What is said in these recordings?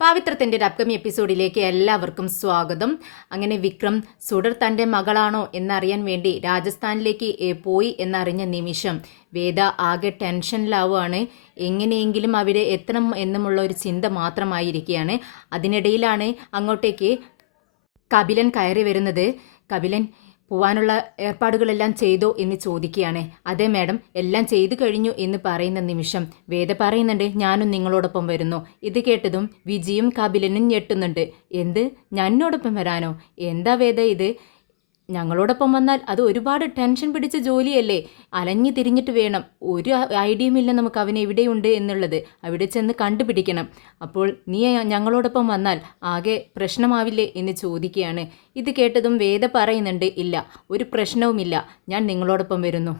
പാവിത്രത്തിൻ്റെ ഒരു അപ്കമിങ് എപ്പിസോഡിലേക്ക് എല്ലാവർക്കും സ്വാഗതം. അങ്ങനെ വിക്രം സുഡർ തൻ്റെ മകളാണോ എന്നറിയാൻ വേണ്ടി രാജസ്ഥാനിലേക്ക് പോയി എന്നറിഞ്ഞ നിമിഷം വേദ ആകെ ടെൻഷനിലാവുകയാണ്. എങ്ങനെയെങ്കിലും അവിടെ എത്തണം എന്നുമുള്ള ഒരു ചിന്ത മാത്രമായിരിക്കുകയാണ്. അതിനിടയിലാണ് അങ്ങോട്ടേക്ക് കപിലൻ കയറി വരുന്നത്. കപിലൻ പോവാനുള്ള ഏർപ്പാടുകളെല്ലാം ചെയ്തോ എന്ന് ചോദിക്കുകയാണ്. അതെ മാഡം, എല്ലാം ചെയ്തു കഴിഞ്ഞു എന്ന് പറയുന്ന നിമിഷം വേദ പറയുന്നുണ്ട്, ഞാനും നിങ്ങളോടൊപ്പം വരുന്നു. ഇത് കേട്ടതും വിജിയും കപിലനും ഞെട്ടുന്നുണ്ട്. എന്ത്, ഞാനോടൊപ്പം വരാനോ? എന്താ വേദ ഇത്? ഞങ്ങളോടൊപ്പം വന്നാൽ അത് ഒരുപാട് ടെൻഷൻ പിടിച്ച ജോലിയല്ലേ? അലഞ്ഞു തിരിഞ്ഞിട്ട് വേണം. ഒരു ഐഡിയയുമില്ല നമുക്ക് അവൻ എവിടെയുണ്ട് എന്നുള്ളത്. അവിടെ ചെന്ന് കണ്ടുപിടിക്കണം. അപ്പോൾ നീ ഞങ്ങളോടൊപ്പം വന്നാൽ ആകെ പ്രശ്നമാവില്ലേ എന്ന് ചോദിക്കുകയാണ്. ഇത് കേട്ടതും വേദ പറയുന്നുണ്ട്, ഇല്ല, ഒരു പ്രശ്നവുമില്ല, ഞാൻ നിങ്ങളോടൊപ്പം വരുന്നു.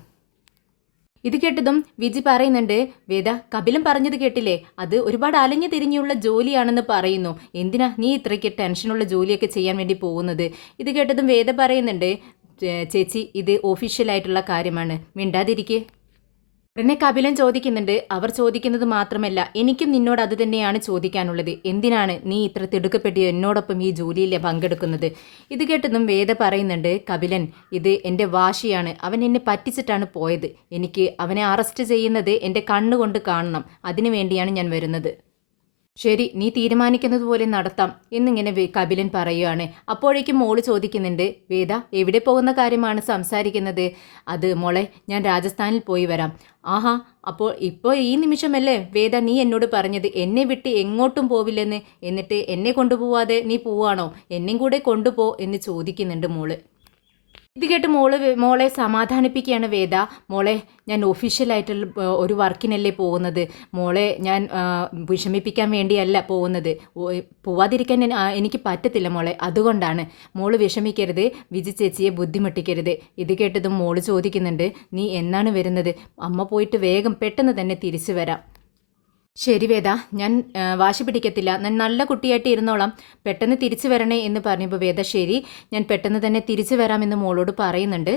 ഇത് കേട്ടതും വിജി പറയുന്നുണ്ട്, വേദ, കപിലൻ പറഞ്ഞത് കേട്ടില്ലേ? അത് ഒരുപാട് അലഞ്ഞു തിരിഞ്ഞുള്ള ജോലിയാണെന്ന് പറയുന്നു. എന്തിനാ നീ ഇത്രയ്ക്ക് ടെൻഷനുള്ള ജോലിയൊക്കെ ചെയ്യാൻ വേണ്ടി പോകുന്നത്? ഇത് കേട്ടതും വേദ പറയുന്നുണ്ട്, ചേച്ചി, ഇത് ഒഫീഷ്യലായിട്ടുള്ള കാര്യമാണ്, മിണ്ടാതിരിക്കേ. ഉടനെ കപിലൻ ചോദിക്കുന്നുണ്ട്, അവർ ചോദിക്കുന്നത് മാത്രമല്ല, എനിക്കും നിന്നോട് അത് തന്നെയാണ് ചോദിക്കാനുള്ളത്. എന്തിനാണ് നീ ഇത്ര തിടുക്കപ്പെട്ട് എന്നോടൊപ്പം ഈ ജോലിയിൽ പങ്കെടുക്കുന്നത്? ഇത് കേട്ടതും വേദ പറയുന്നുണ്ട്, കപിലൻ, ഇത് എൻ്റെ വാശിയാണ്. അവൻ എന്നെ പറ്റിച്ചിട്ടാണ് പോയത്. എനിക്ക് അവനെ അറസ്റ്റ് ചെയ്യുന്നത് എൻ്റെ കണ്ണുകൊണ്ട് കാണണം. അതിനു വേണ്ടിയാണ് ഞാൻ വരുന്നത്. ശരി, നീ തീരുമാനിക്കുന്നത് പോലെ നടത്താം എന്നിങ്ങനെ കപിലൻ പറയുകയാണ്. അപ്പോഴേക്കും മോള് ചോദിക്കുന്നുണ്ട്, വേദ, എവിടെ പോകുന്ന കാര്യമാണ് സംസാരിക്കുന്നത്? അത് മോളെ, ഞാൻ രാജസ്ഥാനിൽ പോയി വരാം. ആഹാ, ഇപ്പോൾ ഈ നിമിഷമല്ലേ വേദ നീ എന്നോട് പറഞ്ഞത് എന്നെ വിട്ട് എങ്ങോട്ടും പോവില്ലെന്ന്? എന്നിട്ട് എന്നെ കൊണ്ടുപോവാതെ നീ പോവാണോ? എന്നെയും കൂടെ കൊണ്ടുപോ എന്ന് ചോദിക്കുന്നുണ്ട് മോള്. ഇത് കേട്ട് മോളെ സമാധാനിപ്പിക്കുകയാണ് വേദ. മോളെ, ഞാൻ ഒഫീഷ്യലായിട്ടുള്ള ഒരു വർക്കിനല്ലേ പോകുന്നത്. മോളെ ഞാൻ വിഷമിപ്പിക്കാൻ വേണ്ടിയല്ല പോകുന്നത്. പോവാതിരിക്കാൻ എനിക്ക് പറ്റത്തില്ല മോളെ, അതുകൊണ്ടാണ്. മോള് വിഷമിക്കരുത്, വിജി ചേച്ചിയെ ബുദ്ധിമുട്ടിക്കരുത്. ഇത് കേട്ടതും മോള് ചോദിക്കുന്നുണ്ട്, നീ എന്നാണ് വരുന്നത്? അമ്മ പോയിട്ട് വേഗം പെട്ടെന്ന് തന്നെ തിരിച്ചു വരാം. ശരി വേദ, ഞാൻ വാശി പിടിക്കത്തില്ല, ഞാൻ നല്ല കുട്ടിയായിട്ട് ഇരുന്നോളാം, പെട്ടെന്ന് തിരിച്ചു വരണേ എന്ന് പറഞ്ഞപ്പോൾ വേദ, ശരി, ഞാൻ പെട്ടെന്ന് തന്നെ തിരിച്ചു വരാമെന്ന് മോളോട് പറയുന്നുണ്ട്.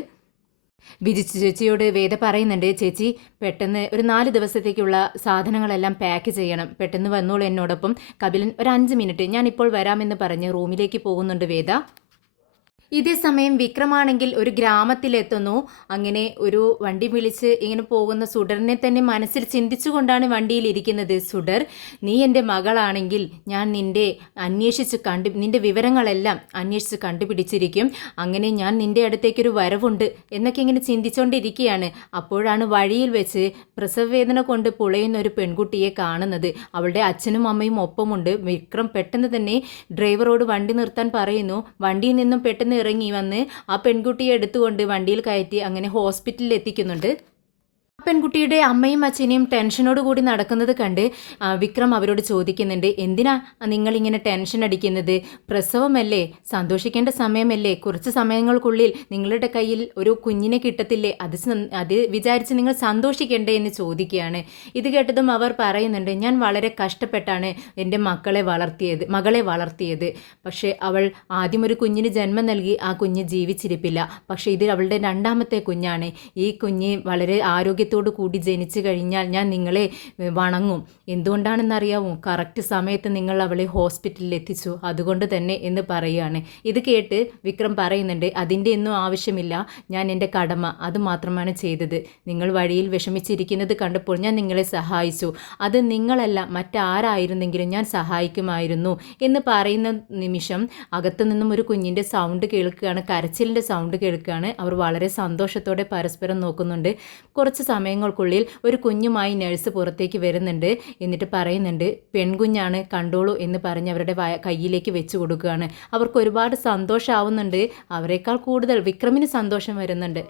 ബിജി ചേച്ചിയോട് വേദ പറയുന്നുണ്ട്, ചേച്ചി, പെട്ടെന്ന് ഒരു 4 ദിവസത്തേക്കുള്ള സാധനങ്ങളെല്ലാം പാക്ക് ചെയ്യണം, പെട്ടെന്ന് വന്നോളൂ എന്നോടൊപ്പം. കപിലൻ, ഒരു 5 മിനിറ്റ്, ഞാൻ ഇപ്പോൾ വരാമെന്ന് പറഞ്ഞ് റൂമിലേക്ക് പോകുന്നുണ്ട് വേദ. ഇതേ സമയം വിക്രമാണെങ്കിൽ ഒരു ഗ്രാമത്തിലെത്തുന്നു. അങ്ങനെ ഒരു വണ്ടി വിളിച്ച് ഇങ്ങനെ പോകുന്ന സുഡറിനെ തന്നെ മനസ്സിൽ ചിന്തിച്ചുകൊണ്ടാണ് വണ്ടിയിലിരിക്കുന്നത്. സുഡർ, നീ എൻ്റെ മകളാണെങ്കിൽ ഞാൻ നിൻ്റെ വിവരങ്ങളെല്ലാം അന്വേഷിച്ച് കണ്ടുപിടിച്ചിരിക്കും. അങ്ങനെ ഞാൻ നിൻ്റെ അടുത്തേക്കൊരു വരവുണ്ട് എന്നൊക്കെ ഇങ്ങനെ ചിന്തിച്ചുകൊണ്ടിരിക്കുകയാണ്. അപ്പോഴാണ് വഴിയിൽ വെച്ച് പ്രസവവേദന കൊണ്ട് പുളയുന്ന ഒരു പെൺകുട്ടിയെ കാണുന്നത്. അവളുടെ അച്ഛനും അമ്മയും ഒപ്പമുണ്ട്. വിക്രം പെട്ടെന്ന് തന്നെ ഡ്രൈവറോട് വണ്ടി നിർത്താൻ പറയുന്നു. വണ്ടിയിൽ നിന്നും പെട്ടെന്ന് ഇറങ്ങി വന്ന് ആ പെൺകുട്ടിയെ എടുത്തുകൊണ്ട് വണ്ടിയിൽ കയറ്റി അങ്ങനെ ഹോസ്പിറ്റലിൽ എത്തിക്കുന്നുണ്ട്. പെൺകുട്ടിയുടെ അമ്മയും അച്ഛനെയും ടെൻഷനോട് കൂടി നടക്കുന്നത് കണ്ട് വിക്രം അവരോട് ചോദിക്കുന്നുണ്ട്, എന്തിനാ നിങ്ങളിങ്ങനെ ടെൻഷൻ അടിക്കുന്നത്? പ്രസവമല്ലേ, സന്തോഷിക്കേണ്ട സമയമല്ലേ? കുറച്ച് സമയങ്ങൾക്കുള്ളിൽ നിങ്ങളുടെ കയ്യിൽ ഒരു കുഞ്ഞിനെ കിട്ടത്തില്ലേ? അത് വിചാരിച്ച് നിങ്ങൾ സന്തോഷിക്കേണ്ടേ എന്ന് ചോദിക്കുകയാണ്. ഇത് കേട്ടതും അവർ പറയുന്നുണ്ട്, ഞാൻ വളരെ കഷ്ടപ്പെട്ടാണ് എൻ്റെ മകളെ വളർത്തിയത്. പക്ഷേ അവൾ ആദ്യം ഒരു കുഞ്ഞിന് ജന്മം നൽകി, ആ കുഞ്ഞ് ജീവിച്ചിരിപ്പില്ല. പക്ഷേ ഇത് അവളുടെ 2ാമത്തെ കുഞ്ഞാണ്. ഈ കുഞ്ഞ് വളരെ കൂടി ജനിച്ചു കഴിഞ്ഞാൽ ഞാൻ നിങ്ങളെ വണങ്ങും. എന്തുകൊണ്ടാണെന്നറിയാമോ? കറക്റ്റ് സമയത്ത് നിങ്ങൾ അവളെ ഹോസ്പിറ്റലിൽ എത്തിച്ചു, അതുകൊണ്ട് തന്നെ എന്ന് പറയുകയാണ്. ഇത് കേട്ട് വിക്രം പറയുന്നുണ്ട്, അതിൻ്റെ ഒന്നും ആവശ്യമില്ല, ഞാൻ എൻ്റെ കടമ അത് മാത്രമാണ് ചെയ്തത്. നിങ്ങൾ വഴിയിൽ വിഷമിച്ചിരിക്കുന്നത് കണ്ടപ്പോൾ ഞാൻ നിങ്ങളെ സഹായിച്ചു. അത് നിങ്ങളല്ല, മറ്റാരായിരുന്നെങ്കിലും ഞാൻ സഹായിക്കുമായിരുന്നു എന്ന് പറയുന്ന നിമിഷം അകത്തു നിന്നും ഒരു കുഞ്ഞിൻ്റെ സൗണ്ട് കേൾക്കുകയാണ്, കരച്ചിലിൻ്റെ സൗണ്ട് കേൾക്കുകയാണ്. അവർ വളരെ സന്തോഷത്തോടെ പരസ്പരം നോക്കുന്നുണ്ട്. കുറച്ച് സമയങ്ങൾക്കുള്ളിൽ ഒരു കുഞ്ഞുമായി നഴ്സ് പുറത്തേക്ക് വരുന്നുണ്ട്. എന്നിട്ട് പറയുന്നുണ്ട്, പെൺകുഞ്ഞാണ്, കണ്ടോളൂ എന്ന് പറഞ്ഞ് അവരുടെ കയ്യിലേക്ക് വെച്ച് കൊടുക്കുകയാണ്. അവർക്ക് ഒരുപാട് സന്തോഷമാവുന്നുണ്ട്. അവരെക്കാൾ കൂടുതൽ വിക്രമിന് സന്തോഷം വരുന്നുണ്ട്.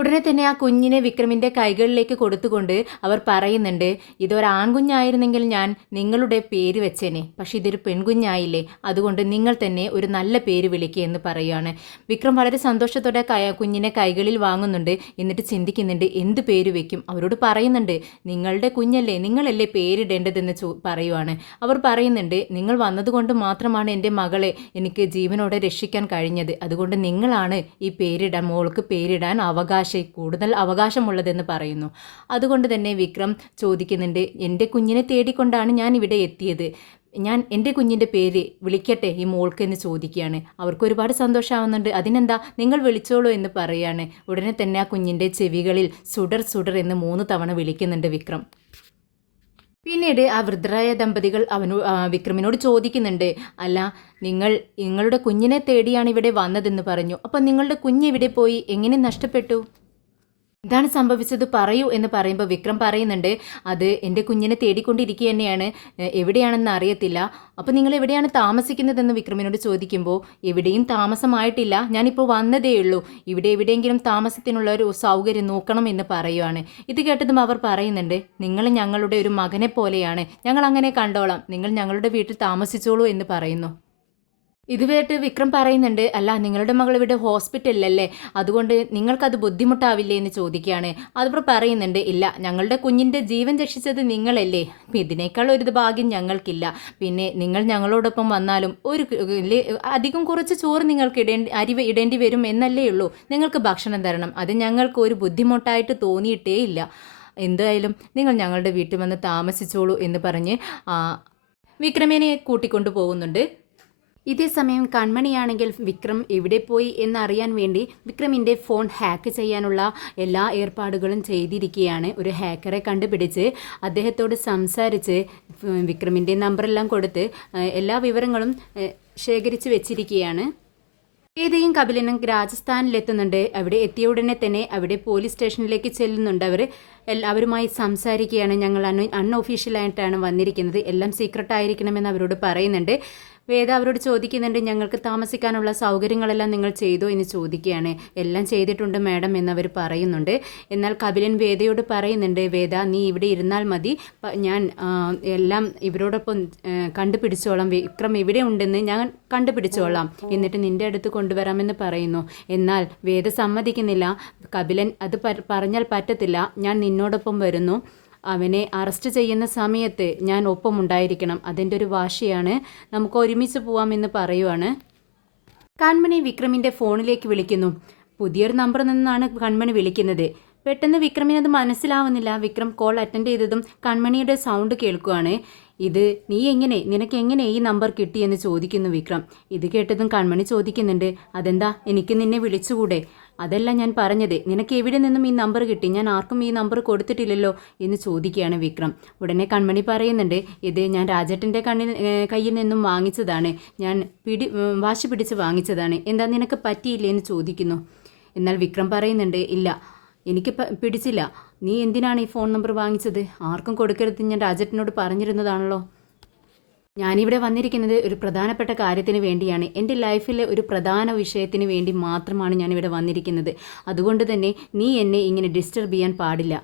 ഉടനെ തന്നെ ആ കുഞ്ഞിനെ വിക്രമിൻ്റെ കൈകളിലേക്ക് കൊടുത്തുകൊണ്ട് അവർ പറയുന്നുണ്ട്, ഇതൊരു ആൺകുഞ്ഞായിരുന്നെങ്കിൽ ഞാൻ നിങ്ങളുടെ പേര് വെച്ചേനെ, പക്ഷേ ഇതൊരു പെൺകുഞ്ഞായില്ലേ, അതുകൊണ്ട് നിങ്ങൾ തന്നെ ഒരു നല്ല പേര് വിളിക്കുക എന്ന് പറയുകയാണ്. വിക്രം വളരെ സന്തോഷത്തോടെ കുഞ്ഞിനെ കൈകളിൽ വാങ്ങുന്നുണ്ട്. എന്നിട്ട് ചിന്തിക്കുന്നുണ്ട്, എന്ത് പേര് വെക്കും? അവരോട് പറയുന്നുണ്ട്, നിങ്ങളുടെ കുഞ്ഞല്ലേ, നിങ്ങളല്ലേ പേരിടേണ്ടതെന്ന് പറയുവാണ്. അവർ പറയുന്നുണ്ട്, നിങ്ങൾ വന്നതുകൊണ്ട് മാത്രമാണ് എൻ്റെ മകളെ എനിക്ക് ജീവനോടെ രക്ഷിക്കാൻ കഴിഞ്ഞത്, അതുകൊണ്ട് നിങ്ങളാണ് ഈ മോൾക്ക് പേരിടാൻ കൂടുതൽ അവകാശമുള്ളതെന്ന് പറയുന്നു. അതുകൊണ്ട് തന്നെ വിക്രം ചോദിക്കുന്നുണ്ട്, എൻ്റെ കുഞ്ഞിനെ തേടിക്കൊണ്ടാണ് ഞാൻ ഇവിടെ എത്തിയത്, ഞാൻ എൻ്റെ കുഞ്ഞിൻ്റെ പേര് വിളിക്കട്ടെ ഈ മോൾക്ക് എന്ന് ചോദിക്കുകയാണ്. അവർക്ക് ഒരുപാട് സന്തോഷമാവുന്നുണ്ട്. അതിനെന്താ, നിങ്ങൾ വിളിച്ചോളൂ എന്ന് പറയുകയാണ്. ഉടനെ തന്നെ ആ കുഞ്ഞിൻ്റെ ചെവികളിൽ സുഡർ സുഡർ എന്ന് 3 തവണ വിളിക്കുന്നുണ്ട് വിക്രം. പിന്നീട് ആ വൃദ്ധരായ ദമ്പതികൾ വിക്രമിനോട് ചോദിക്കുന്നുണ്ട്, അല്ല, നിങ്ങളുടെ കുഞ്ഞിനെ തേടിയാണ് ഇവിടെ വന്നതെന്ന് പറഞ്ഞു. അപ്പം നിങ്ങളുടെ കുഞ്ഞ് ഇവിടെ പോയി, എങ്ങനെ നഷ്ടപ്പെട്ടു? എന്താണ് സംഭവിച്ചത്, പറയൂ എന്ന് പറയുമ്പോൾ വിക്രം പറയുന്നുണ്ട്, അത് എൻ്റെ കുഞ്ഞിനെ തേടിക്കൊണ്ടിരിക്കുക തന്നെയാണ്, എവിടെയാണെന്ന് അറിയത്തില്ല. അപ്പോൾ നിങ്ങൾ എവിടെയാണ് താമസിക്കുന്നതെന്ന് വിക്രമിനോട് ചോദിക്കുമ്പോൾ, എവിടെയും താമസമായിട്ടില്ല, ഞാനിപ്പോൾ വന്നതേ ഉള്ളൂ, ഇവിടെ എവിടെയെങ്കിലും താമസത്തിനുള്ള ഒരു സൗകര്യം നോക്കണം എന്ന് പറയുവാണ്. ഇത് കേട്ടതും അവർ പറയുന്നുണ്ട്, നിങ്ങൾ ഞങ്ങളുടെ ഒരു മകനെ പോലെയാണ്, ഞങ്ങൾ അങ്ങനെ കണ്ടോളാം, നിങ്ങൾ ഞങ്ങളുടെ വീട്ടിൽ താമസിച്ചോളൂ എന്ന് പറയുന്നു. ഇത് കേട്ട് വിക്രം പറയുന്നുണ്ട്, അല്ല, നിങ്ങളുടെ മകൾ ഇവിടെ ഹോസ്പിറ്റലിലല്ലേ, അതുകൊണ്ട് നിങ്ങൾക്കത് ബുദ്ധിമുട്ടാവില്ലേ എന്ന് ചോദിക്കുകയാണ്. അവർ പറയുന്നുണ്ട്, ഇല്ല, ഞങ്ങളുടെ കുഞ്ഞിൻ്റെ ജീവൻ രക്ഷിച്ചത് നിങ്ങളല്ലേ, ഇതിനേക്കാൾ ഒരു ഭാഗ്യം ഞങ്ങൾക്കില്ല. പിന്നെ നിങ്ങൾ ഞങ്ങളോടൊപ്പം വന്നാലും അധികം കുറച്ച് ചോറ് നിങ്ങൾക്ക് അരി ഇടേണ്ടി വരും എന്നല്ലേ ഉള്ളൂ, നിങ്ങൾക്ക് ഭക്ഷണം തരണം, അത് ഞങ്ങൾക്ക് ഒരു ബുദ്ധിമുട്ടായിട്ട് തോന്നിയിട്ടേ ഇല്ല. എന്തായാലും നിങ്ങൾ ഞങ്ങളുടെ വീട്ടിൽ വന്ന് താമസിച്ചോളൂ എന്ന് പറഞ്ഞ് വിക്രമിനെ കൂട്ടിക്കൊണ്ടു പോകുന്നുണ്ട്. ഇതേ സമയം കൺമണിയാണെങ്കിൽ വിക്രം എവിടെ പോയി എന്നറിയാൻ വേണ്ടി വിക്രമിൻ്റെ ഫോൺ ഹാക്ക് ചെയ്യാനുള്ള എല്ലാ ഏർപ്പാടുകളും ചെയ്തിരിക്കുകയാണ്. ഒരു ഹാക്കറെ കണ്ടുപിടിച്ച് അദ്ദേഹത്തോട് സംസാരിച്ച് വിക്രമിൻ്റെ നമ്പറെല്ലാം കൊടുത്ത് എല്ലാ വിവരങ്ങളും ശേഖരിച്ച് വെച്ചിരിക്കുകയാണ്. വേദയും കപിലനും രാജസ്ഥാനിലെത്തുന്നുണ്ട്. അവിടെ എത്തിയ ഉടനെ തന്നെ അവിടെ പോലീസ് സ്റ്റേഷനിലേക്ക് ചെല്ലുന്നുണ്ട്. അവരുമായി സംസാരിക്കുകയാണ്. ഞങ്ങൾ അൺഒഫീഷ്യലായിട്ടാണ് വന്നിരിക്കുന്നത്, എല്ലാം സീക്രട്ട് ആയിരിക്കണമെന്ന് അവരോട് പറയുന്നുണ്ട്. വേദ അവരോട് ചോദിക്കുന്നുണ്ട്, ഞങ്ങൾക്ക് താമസിക്കാനുള്ള സൗകര്യങ്ങളെല്ലാം നിങ്ങൾ ചെയ്തോ എന്ന് ചോദിക്കുകയാണ്. എല്ലാം ചെയ്തിട്ടുണ്ട് മാഡം എന്നവർ പറയുന്നുണ്ട്. എന്നാൽ കപിലൻ വേദയോട് പറയുന്നുണ്ട്, വേദ, നീ ഇവിടെ ഇരുന്നാൽ മതി, ഞാൻ എല്ലാം ഇവരോടൊപ്പം കണ്ടുപിടിച്ചോളാം, വിക്രം ഇവിടെ ഉണ്ടെന്ന് ഞാൻ കണ്ടുപിടിച്ചോളാം, എന്നിട്ട് നിൻ്റെ അടുത്ത് കൊണ്ടുവരാമെന്ന് പറയുന്നു. എന്നാൽ വേദ സമ്മതിക്കുന്നില്ല. കപിലൻ അത് പറഞ്ഞാൽ പറ്റത്തില്ല, ഞാൻ നിന്നോടൊപ്പം വരുന്നു, അവനെ അറസ്റ്റ് ചെയ്യുന്ന സമയത്ത് ഞാൻ ഒപ്പമുണ്ടായിരിക്കണം, അതിൻ്റെ ഒരു വാശിയാണ്, നമുക്ക് ഒരുമിച്ച് പോവാമെന്ന് പറയുവാണ്. കൺമണി വിക്രമിൻ്റെ ഫോണിലേക്ക് വിളിക്കുന്നു. പുതിയൊരു നമ്പറിൽ നിന്നാണ് കൺമണി വിളിക്കുന്നത്. പെട്ടെന്ന് വിക്രമിനത് മനസ്സിലാവുന്നില്ല. വിക്രം കോൾ അറ്റൻഡ് ചെയ്തതും കൺമണിയുടെ സൗണ്ട് കേൾക്കുകയാണ്. നിനക്ക് എങ്ങനെ ഈ നമ്പർ കിട്ടിയെന്ന് ചോദിക്കുന്നു വിക്രം. ഇത് കേട്ടതും കൺമണി ചോദിക്കുന്നുണ്ട്, അതെന്താ, എനിക്ക് നിന്നെ വിളിച്ചുകൂടെ? അതല്ല ഞാൻ പറഞ്ഞത്, നിനക്ക് എവിടെ നിന്നും ഈ നമ്പർ കിട്ടി? ഞാൻ ആർക്കും ഈ നമ്പർ കൊടുത്തിട്ടില്ലല്ലോ എന്ന് ചോദിക്കുകയാണ് വിക്രം. ഉടനെ കൺമണി പറയുന്നുണ്ട്, ഇത് ഞാൻ രാജേട്ടൻ്റെ കയ്യിൽ നിന്നും വാങ്ങിച്ചതാണ്, ഞാൻ വാശി പിടിച്ച് വാങ്ങിച്ചതാണ്, എന്താ നിനക്ക് പറ്റിയില്ലേ എന്ന് ചോദിക്കുന്നു. എന്നാൽ വിക്രം പറയുന്നുണ്ട്, ഇല്ല, എനിക്ക് പിടിച്ചില്ല, നീ എന്തിനാണ് ഈ ഫോൺ നമ്പർ വാങ്ങിച്ചത്? ആർക്കും കൊടുക്കരുത്, ഞാൻ രാജേട്ടനോട് പറഞ്ഞിരുന്നതാണല്ലോ. ഞാനിവിടെ വന്നിരിക്കുന്നത് ഒരു പ്രധാനപ്പെട്ട കാര്യത്തിന് വേണ്ടിയാണ്, എൻ്റെ ലൈഫിലെ ഒരു പ്രധാന വിഷയത്തിന് വേണ്ടി മാത്രമാണ് ഞാനിവിടെ വന്നിരിക്കുന്നത്. അതുകൊണ്ട് തന്നെ നീ എന്നെ ഇങ്ങനെ ഡിസ്റ്റർബ് ചെയ്യാൻ പാടില്ല.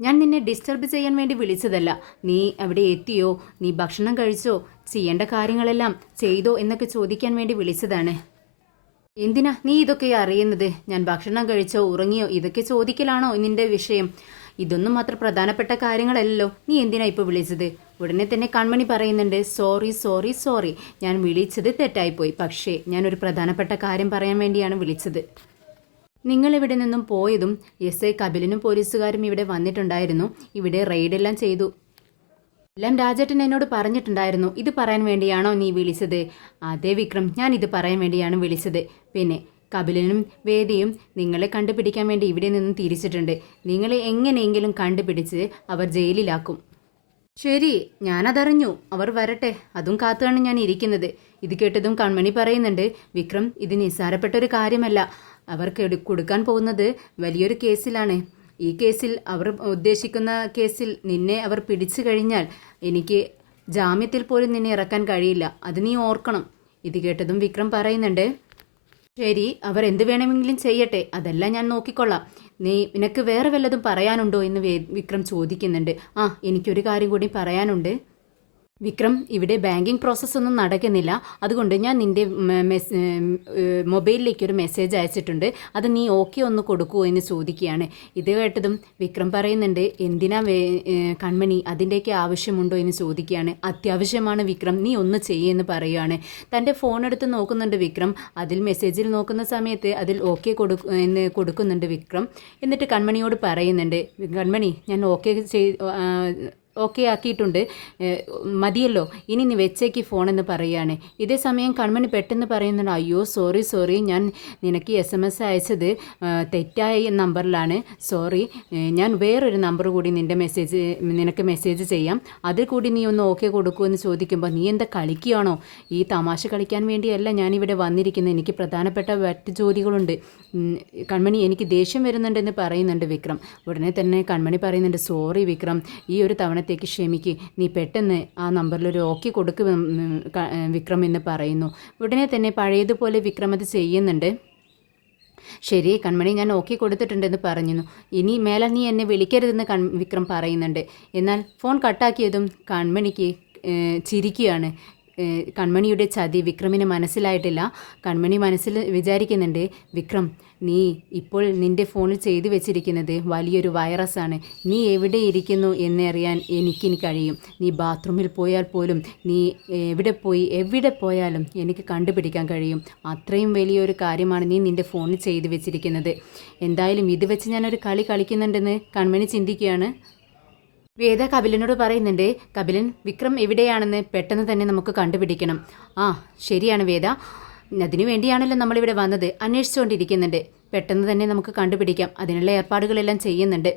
ഞാൻ നിന്നെ ഡിസ്റ്റർബ് ചെയ്യാൻ വേണ്ടി വിളിച്ചതല്ല. നീ അവിടെ എത്തിയോ, നീ ഭക്ഷണം കഴിച്ചോ, ചെയ്യേണ്ട കാര്യങ്ങളെല്ലാം ചെയ്തോ എന്നൊക്കെ ചോദിക്കാൻ വേണ്ടി വിളിച്ചതാണ്. എന്തിനാ നീ ഇതൊക്കെ അറിയുന്നത്? ഞാൻ ഭക്ഷണം കഴിച്ചോ, ഉറങ്ങിയോ, ഇതൊക്കെ ചോദിക്കലാണോ നിൻ്റെ വിഷയം? ഇതൊന്നും അത്ര പ്രധാനപ്പെട്ട കാര്യങ്ങളല്ലല്ലോ, നീ എന്തിനാ ഇപ്പോൾ വിളിച്ചത്? ഉടനെ തന്നെ കൺമണി പറയുന്നുണ്ട്, സോറി, ഞാൻ വിളിച്ചത് തെറ്റായിപ്പോയി, പക്ഷേ ഞാനൊരു പ്രധാനപ്പെട്ട കാര്യം പറയാൻ വേണ്ടിയാണ് വിളിച്ചത്. നിങ്ങളിവിടെ നിന്നും പോയതും SI കപിലനും പോലീസുകാരും ഇവിടെ വന്നിട്ടുണ്ടായിരുന്നു, ഇവിടെ റെയ്ഡെല്ലാം ചെയ്തു, എല്ലാം രാജേട്ടൻ എന്നോട് പറഞ്ഞിട്ടുണ്ടായിരുന്നു. ഇത് പറയാൻ വേണ്ടിയാണോ നീ വിളിച്ചത്? അതെ വിക്രം, ഞാൻ ഇത് പറയാൻ വേണ്ടിയാണ് വിളിച്ചത്. പിന്നെ കപിലനും വേദിയും നിങ്ങളെ കണ്ടുപിടിക്കാൻ വേണ്ടി ഇവിടെ നിന്നും തിരിച്ചിട്ടുണ്ട്. നിങ്ങളെ എങ്ങനെയെങ്കിലും കണ്ടുപിടിച്ച് അവർ ജയിലിലാക്കും. ശരി, ഞാനതറിഞ്ഞു, അവർ വരട്ടെ, അതും കാത്തുകയാണ് ഞാൻ ഇരിക്കുന്നത്. ഇത് കേട്ടതും കൺമണി പറയുന്നുണ്ട്, വിക്രം, ഇത് നിസ്സാരപ്പെട്ടൊരു കാര്യമല്ല, അവർ കൊടുക്കാൻ പോകുന്നത് വലിയൊരു കേസിലാണ്. ഈ കേസിൽ അവർ ഉദ്ദേശിക്കുന്ന കേസിൽ നിന്നെ അവർ പിടിച്ചു കഴിഞ്ഞാൽ എനിക്ക് ജാമ്യത്തിൽ പോലും നിന്നെ ഇറക്കാൻ കഴിയില്ല, അത് നീ ഓർക്കണം. ഇത് കേട്ടതും വിക്രം പറയുന്നുണ്ട്, ശരി, അവർ എന്ത് വേണമെങ്കിലും ചെയ്യട്ടെ, അതെല്ലാം ഞാൻ നോക്കിക്കൊള്ളാം. നിനക്ക് വേറെ വല്ലതും പറയാനുണ്ടോ എന്ന് വിക്രം ചോദിക്കുന്നുണ്ട്. എനിക്കൊരു കാര്യം കൂടി പറയാനുണ്ട് വിക്രം, ഇവിടെ ബാങ്കിങ് പ്രോസസ്സൊന്നും നടക്കുന്നില്ല, അതുകൊണ്ട് ഞാൻ നിൻ്റെ മൊബൈലിലേക്ക് ഒരു മെസ്സേജ് അയച്ചിട്ടുണ്ട്, അത് നീ ഓക്കെ ഒന്ന് കൊടുക്കുമോ എന്ന് ചോദിക്കുകയാണ്. ഇത് കേട്ടതും വിക്രം പറയുന്നുണ്ട്, എന്തിനാ കൺമണി, അതിൻ്റെയൊക്കെ ആവശ്യമുണ്ടോ എന്ന് ചോദിക്കുകയാണ്. അത്യാവശ്യമാണ് വിക്രം, നീ ഒന്ന് ചെയ്യുമെന്ന് പറയുകയാണ്. തൻ്റെ ഫോൺ എടുത്ത് നോക്കുന്നുണ്ട് വിക്രം. അതിൽ മെസ്സേജിൽ നോക്കുന്ന സമയത്ത് അതിൽ ഓക്കെ എന്ന് കൊടുക്കുന്നുണ്ട് വിക്രം. എന്നിട്ട് കൺമണിയോട് പറയുന്നുണ്ട്, കൺമണി, ഞാൻ ഓക്കെ ഓക്കെ ആക്കിയിട്ടുണ്ട്, മതിയല്ലോ, ഇനി നീ വെച്ചേക്ക് ഫോണെന്ന് പറയുകയാണ്. ഇതേ സമയം കൺമണി പെട്ടെന്ന് പറയുന്നുണ്ട്, അയ്യോ സോറി, ഞാൻ നിനക്ക് SMS അയച്ചത് തെറ്റായ നമ്പറിലാണ്, സോറി, ഞാൻ വേറൊരു നമ്പർ കൂടി നിനക്ക് മെസ്സേജ് ചെയ്യാം, അതിൽ കൂടി നീ ഒന്ന് ഓക്കെ കൊടുക്കുമെന്ന് ചോദിക്കുമ്പോൾ, നീ എന്താ കളിക്കുകയാണോ? ഈ തമാശ കളിക്കാൻ വേണ്ടിയല്ല ഞാനിവിടെ വന്നിരിക്കുന്നത്, എനിക്ക് പ്രധാനപ്പെട്ട മറ്റ് ജോലികളുണ്ട്. കൺമണി, എനിക്ക് ദേഷ്യം വരുന്നുണ്ടെന്ന് പറയുന്നുണ്ട് വിക്രം. ഉടനെ തന്നെ കൺമണി പറയുന്നുണ്ട്, സോറി വിക്രം, ഈ ഒരു തവണത്തേക്ക് ക്ഷമിക്ക്, നീ പെട്ടെന്ന് ആ നമ്പറിലൊരു ഓക്കെ കൊടുക്ക് വിക്രം എന്ന് പറയുന്നു. ഉടനെ തന്നെ പഴയതുപോലെ വിക്രം അത് ചെയ്യുന്നുണ്ട്. ശരി കൺമണി, ഞാൻ ഓക്കെ കൊടുത്തിട്ടുണ്ടെന്ന് പറഞ്ഞു, ഇനി മേലെ നീ എന്നെ വിളിക്കരുതെന്ന് വിക്രം പറയുന്നുണ്ട്. എന്നാൽ ഫോൺ കട്ടാക്കിയതും കൺമണിക്ക് ചിരിക്കുകയാണ്. കൺമണിയുടെ ചതി വിക്രമിന് മനസ്സിലായിട്ടില്ല. കൺമണി മനസ്സിൽ വിചാരിക്കുന്നുണ്ട്, വിക്രം, നീ ഇപ്പോൾ നിൻ്റെ ഫോണിൽ ചെയ്തു വെച്ചിരിക്കുന്നത് വലിയൊരു വൈറസാണ്. നീ എവിടെ ഇരിക്കുന്നു എന്നറിയാൻ എനിക്കിനി കഴിയും. നീ ബാത്റൂമിൽ പോയാൽ പോലും, നീ എവിടെ പോയാലും എനിക്ക് കണ്ടുപിടിക്കാൻ കഴിയും. അത്രയും വലിയൊരു കാര്യമാണ് നീ നിൻ്റെ ഫോണിൽ ചെയ്തു വെച്ചിരിക്കുന്നത്. എന്തായാലും ഇത് വെച്ച് ഞാനൊരു കളി കളിക്കുന്നുണ്ടെന്ന് കൺമണി ചിന്തിക്കുകയാണ്. വേദ കപിലനോട് പറയുന്നുണ്ട്, കപിലൻ, വിക്രം എവിടെയാണെന്ന് പെട്ടെന്ന് തന്നെ നമുക്ക് കണ്ടുപിടിക്കണം. ശരിയാണ് വേദ, അതിനു വേണ്ടിയാണല്ലോ നമ്മളിവിടെ വന്നത്, അന്വേഷിച്ചുകൊണ്ടിരിക്കുന്നുണ്ട്, പെട്ടെന്ന് തന്നെ നമുക്ക് കണ്ടുപിടിക്കാം, അതിനുള്ള ഏർപ്പാടുകളെല്ലാം ചെയ്യുന്നുണ്ട്.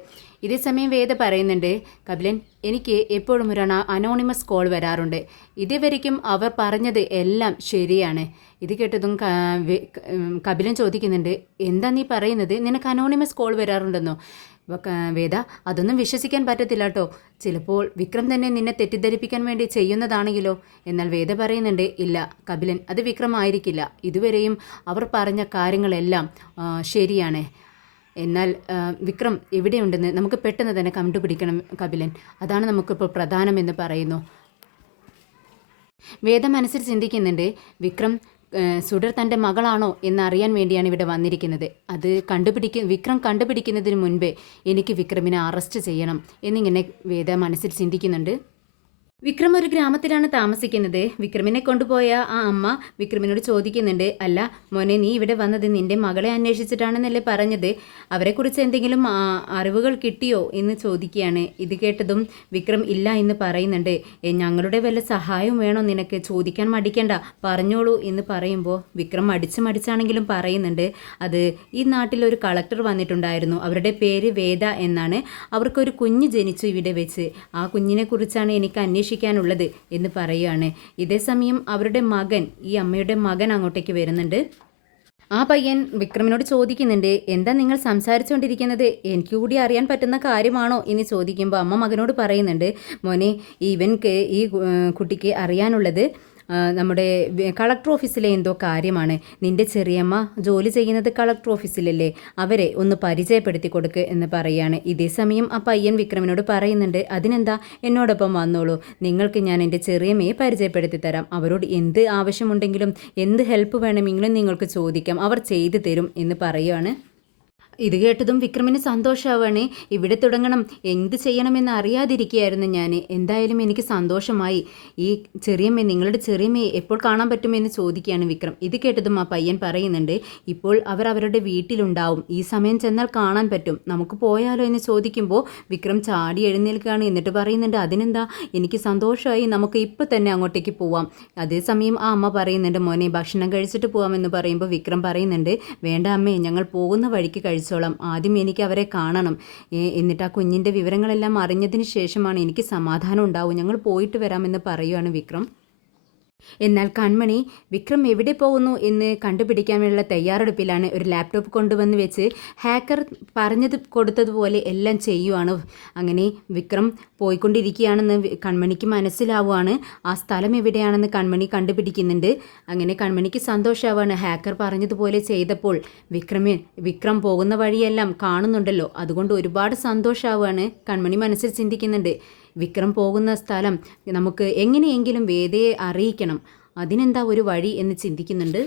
ഇതേ സമയം വേദ പറയുന്നുണ്ട്, കപിലൻ, എനിക്ക് എപ്പോഴും ഒരു അനോണിമസ് കോൾ വരാറുണ്ട്, ഇതുവരെയ്ക്കും അവർ പറഞ്ഞത് എല്ലാം ശരിയാണ്. ഇത് കേട്ടതും കപിലൻ ചോദിക്കുന്നുണ്ട്, എന്താ നീ പറയുന്നത്, നിനക്ക് അനോണിമസ് കോൾ വരാറുണ്ടെന്നോ? വേദ, അതൊന്നും വിശ്വസിക്കാൻ പറ്റത്തില്ല കേട്ടോ, ചിലപ്പോൾ വിക്രം തന്നെ നിന്നെ തെറ്റിദ്ധരിപ്പിക്കാൻ വേണ്ടി ചെയ്യുന്നതാണെങ്കിലോ? എന്നാൽ വേദ പറയുന്നുണ്ട്, ഇല്ല കപിലൻ, അത് വിക്രം ആയിരിക്കില്ല, ഇതുവരെയും അവർ പറഞ്ഞ കാര്യങ്ങളെല്ലാം ശരിയാണ്. എന്നാൽ വിക്രം എവിടെയുണ്ടെന്ന് നമുക്ക് പെട്ടെന്ന് തന്നെ കണ്ടുപിടിക്കണം കപിലൻ, അതാണ് നമുക്കിപ്പോൾ പ്രധാനമെന്ന് പറയുന്നു. വേദ മനസ്സിൽ ചിന്തിക്കുന്നുണ്ട്, സുഡർ തൻ്റെ മകളാണോ എന്നറിയാൻ വേണ്ടിയാണ് ഇവിടെ വന്നിരിക്കുന്നത്. അത് വിക്രം കണ്ടുപിടിക്കുന്നതിന് മുൻപേ എനിക്ക് വിക്രമിനെ അറസ്റ്റ് ചെയ്യണം എന്നിങ്ങനെ വേദ മനസ്സിൽ ചിന്തിക്കുന്നുണ്ട്. വിക്രം ഒരു ഗ്രാമത്തിലാണ് താമസിക്കുന്നത്. വിക്രമിനെ കൊണ്ടുപോയ ആ അമ്മ വിക്രമിനോട് ചോദിക്കുന്നുണ്ട്, അല്ല മോനെ, നീ ഇവിടെ വന്നത് നിന്റെ മകളെ അന്വേഷിച്ചിട്ടാണെന്നല്ലേ പറഞ്ഞത്, അവരെക്കുറിച്ച് എന്തെങ്കിലും അറിവുകൾ കിട്ടിയോ എന്ന് ചോദിക്കുകയാണ്. ഇത് കേട്ടതും വിക്രം ഇല്ല എന്ന് പറയുന്നുണ്ട്. ഞങ്ങളുടെ വല്ല സഹായവും വേണോ നിനക്ക്, ചോദിക്കാൻ മടിക്കണ്ട, പറഞ്ഞോളൂ എന്ന് പറയുമ്പോൾ വിക്രം മടിച്ചാണെങ്കിലും പറയുന്നുണ്ട്, അത് ഈ നാട്ടിൽ ഒരു കളക്ടർ വന്നിട്ടുണ്ടായിരുന്നു, അവരുടെ പേര് വേദ എന്നാണ്, അവർക്കൊരു കുഞ്ഞ് ജനിച്ചു ഇവിടെ വെച്ച്, ആ കുഞ്ഞിനെ കുറിച്ചാണ് എനിക്ക് അന്വേഷിക്കാനുള്ളത് എന്ന് പറയുകയാണ്. ഇതേസമയം അവരുടെ മകൻ, ഈ അമ്മയുടെ മകൻ അങ്ങോട്ടേക്ക് വരുന്നുണ്ട്. ആ പയ്യൻ വിക്രമിനോട് ചോദിക്കുന്നുണ്ട്, എന്താ നിങ്ങൾ സംസാരിച്ചുകൊണ്ടിരിക്കുന്നത്, എനിക്ക് കൂടി അറിയാൻ പറ്റുന്ന കാര്യമാണോ എന്ന് ചോദിക്കുമ്പോൾ അമ്മ മകനോട് പറയുന്നുണ്ട്, മോനെ, ഈ കുട്ടിക്ക് അറിയാനുള്ളത് നമ്മുടെ കളക്ടർ ഓഫീസിലെ എന്തോ കാര്യമാണ്, നിൻ്റെ ചെറിയമ്മ ജോലി ചെയ്യുന്നത് കളക്ടർ ഓഫീസിലല്ലേ, അവരെ ഒന്ന് പരിചയപ്പെടുത്തി കൊടുക്ക് എന്ന് പറയുകയാണ്. ഇതേസമയം ആ പയ്യൻ വിക്രമിനോട് പറയുന്നുണ്ട്, അതിനെന്താ, എന്നോടൊപ്പം വന്നോളൂ, നിങ്ങൾക്ക് ഞാൻ എൻ്റെ ചെറിയമ്മയെ പരിചയപ്പെടുത്തി തരാം, അവരോട് എന്ത് ആവശ്യമുണ്ടെങ്കിലും എന്ത് ഹെൽപ്പ് വേണമെങ്കിലും നിങ്ങൾക്ക് ചോദിക്കാം, അവർ ചെയ്തു തരും എന്ന് പറയുകയാണ്. ഇത് കേട്ടതും വിക്രമിന് സന്തോഷമാവാണ്. ഇവിടെ തുടങ്ങണം, എന്ത് ചെയ്യണമെന്ന് അറിയാതിരിക്കുകയായിരുന്നു ഞാൻ, എന്തായാലും എനിക്ക് സന്തോഷമായി. ഈ നിങ്ങളുടെ ചെറിയമ്മയെ എപ്പോൾ കാണാൻ പറ്റുമെന്ന് ചോദിക്കുകയാണ് വിക്രം. ഇത് കേട്ടതും ആ പയ്യൻ പറയുന്നുണ്ട്, ഇപ്പോൾ അവരുടെ വീട്ടിലുണ്ടാവും, ഈ സമയം ചെന്നാൽ കാണാൻ പറ്റും, നമുക്ക് പോയാലോ എന്ന് ചോദിക്കുമ്പോൾ വിക്രം ചാടി എഴുന്നേൽക്കുകയാണ്. എന്നിട്ട് പറയുന്നുണ്ട്, അതിനെന്താ, എനിക്ക് സന്തോഷമായി, നമുക്ക് ഇപ്പോൾ തന്നെ അങ്ങോട്ടേക്ക് പോവാം. അതേസമയം ആ അമ്മ പറയുന്നുണ്ട്, മോനെ ഭക്ഷണം കഴിച്ചിട്ട് പോവാമെന്ന് പറയുമ്പോൾ വിക്രം പറയുന്നുണ്ട്, വേണ്ട അമ്മേ, ഞങ്ങൾ പോകുന്ന വഴിക്ക് കഴിച്ചോളാം, ആദ്യം എനിക്ക് അവരെ കാണണം, എന്നിട്ട് ആ കുഞ്ഞിൻ്റെ വിവരങ്ങളെല്ലാം അറിഞ്ഞതിന് ശേഷമാണ് എനിക്ക് സമാധാനം ഉണ്ടാവും, ഞങ്ങൾ പോയിട്ട് വരാമെന്ന് പറയുകയാണ് വിക്രം. എന്നാൽ കൺമണി വിക്രം എവിടെ പോകുന്നു എന്ന് കണ്ടുപിടിക്കാനുള്ള തയ്യാറെടുപ്പിലാണ്. ഒരു ലാപ്ടോപ്പ് കൊണ്ടുവന്ന് വെച്ച് ഹാക്കർ കൊടുത്തതുപോലെ എല്ലാം ചെയ്യുവാണ്. അങ്ങനെ വിക്രം പോയിക്കൊണ്ടിരിക്കുകയാണെന്ന് കൺമണിക്ക് മനസ്സിലാവുകയാണ്. ആ സ്ഥലം എവിടെയാണെന്ന് കൺമണി കണ്ടുപിടിക്കുന്നുണ്ട്. അങ്ങനെ കൺമണിക്ക് സന്തോഷമാവാണ്. ഹാക്കർ പറഞ്ഞതുപോലെ ചെയ്തപ്പോൾ വിക്രം പോകുന്ന വഴിയെല്ലാം കാണുന്നുണ്ടല്ലോ, അതുകൊണ്ട് ഒരുപാട് സന്തോഷമാവുകയാണ്. കൺമണി മനസ്സിൽ ചിന്തിക്കുന്നുണ്ട്, വിക്രം പോകുന്ന സ്ഥലം നമുക്ക് എങ്ങനെയെങ്കിലും വേദയെ അറിയിക്കണം, അതിനെന്താ ഒരു വഴി എന്ന് ചിന്തിക്കുന്നുണ്ട്.